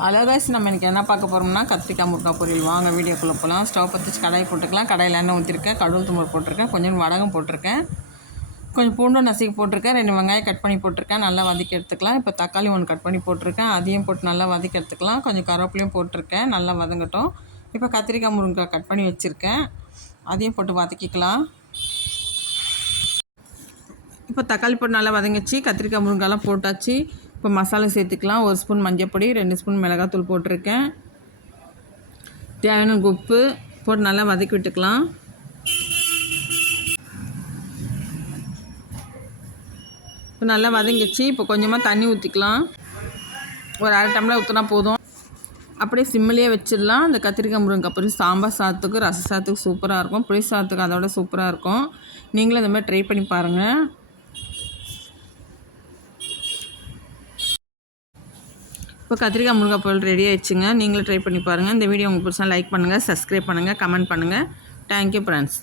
அழகாசி நம்ம இன்றைக்கி என்ன பார்க்க போகிறோம்னா கத்திரிக்காய் முருங்காய் பொரியல். வாங்க வீடியோக்குள்ளே போகலாம். ஸ்டவ் பற்றி வச்சு கடாய் போட்டுக்கலாம். கடாயில் எண்ணெய் ஊற்றிருக்கேன், கடுகு தும்பல் போட்டிருக்கேன், கொஞ்சம் வடகம் போட்டிருக்கேன், கொஞ்சம் பூண்டும் நசுக்கி போட்டிருக்கேன், 2 வெங்காயம் கட் பண்ணி போட்டிருக்கேன், நல்லா வதக்கி எடுத்துக்கலாம். இப்போ தக்காளி 1 கட் பண்ணி போட்டிருக்கேன், அதையும் போட்டு நல்லா வதக்கி எடுத்துக்கலாம். கொஞ்சம் கருவேப்பிலையும் போட்டிருக்கேன், நல்லா வதங்கட்டும். இப்போ கத்திரிக்காய் முருங்காய் கட் பண்ணி வச்சுருக்கேன், அதையும் போட்டு வதக்கிக்கலாம். இப்போ தக்காளி போட்டு நல்லா வதங்கிச்சு, கத்திரிக்காய் முருங்காயெல்லாம் போட்டாச்சு. இப்போ மசாலா சேர்த்துக்கலாம். 1 ஸ்பூன் மஞ்சள், 2 ஸ்பூன் மிளகாத்தூள் போட்டிருக்கேன், தேவையான உப்பு போட்டு நல்லா வதக்கி விட்டுக்கலாம். இப்போ நல்லா வதங்கிச்சு. இப்போ கொஞ்சமாக தண்ணி ஊற்றிக்கலாம். ஒரு 1/2 டம்ளர் ஊற்றினா போதும். அப்படியே சிம்மிலேயே வச்சிடலாம். இந்த கத்திரிக்காய் முருங்காய் பொரியல் சாம்பார் சாதத்துக்கு, ரச சாதத்துக்கு சூப்பராக இருக்கும். புளி சாதத்துக்கு அதோட சூப்பராக இருக்கும். நீங்களும் இந்த மாதிரி ட்ரை பண்ணி பாருங்கள். இப்போ கத்திரிக்காய் முருங்காய் பொரியல் ரெடி ஆயிடுச்சுங்க. நீங்களும் ட்ரை பண்ணி பாருங்கள். இந்த வீடியோ உங்களுக்கு பிடிச்சா லைக் பண்ணுங்கள், சப்ஸ்கிரைப் பண்ணுங்கள், கமெண்ட் பண்ணுங்கள். Thank you friends.